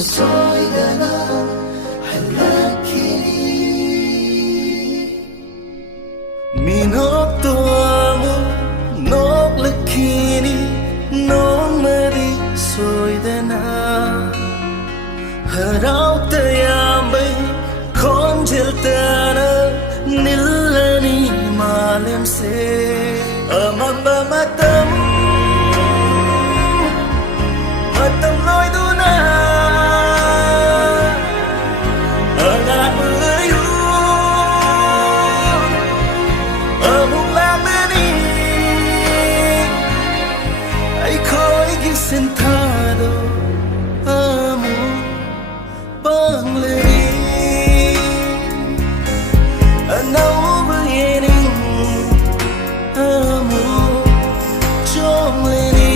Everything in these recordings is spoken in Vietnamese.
Soidana Hallakhini Minok toamu nok lakhini nong mari Soidana Harau tayambai khonjel tana nillani malem se amamba matam loi duna angat merayu amuk lamani ai khoi gi sentado amu bangleri anau beyening amu chomleni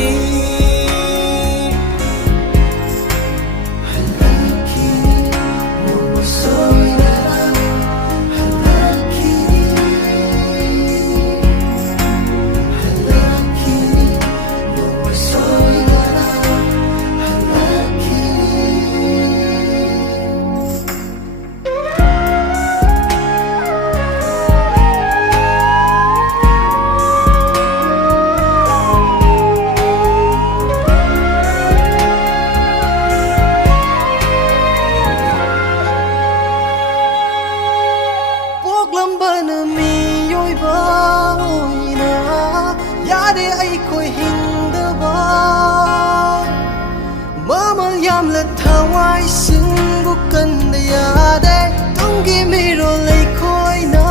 Thawai xin bukan dia de tunggi miro lei khoi na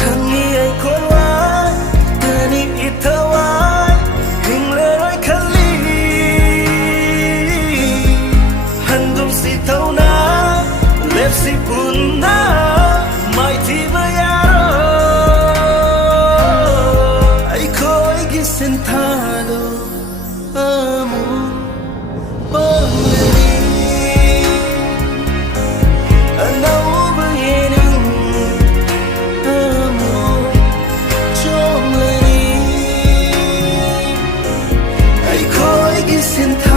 khangi ai khoi wai tani ithawai hing le roi khali handum si thona lep si punna mai thi bayaro ai khoi gi sentado amu Sinta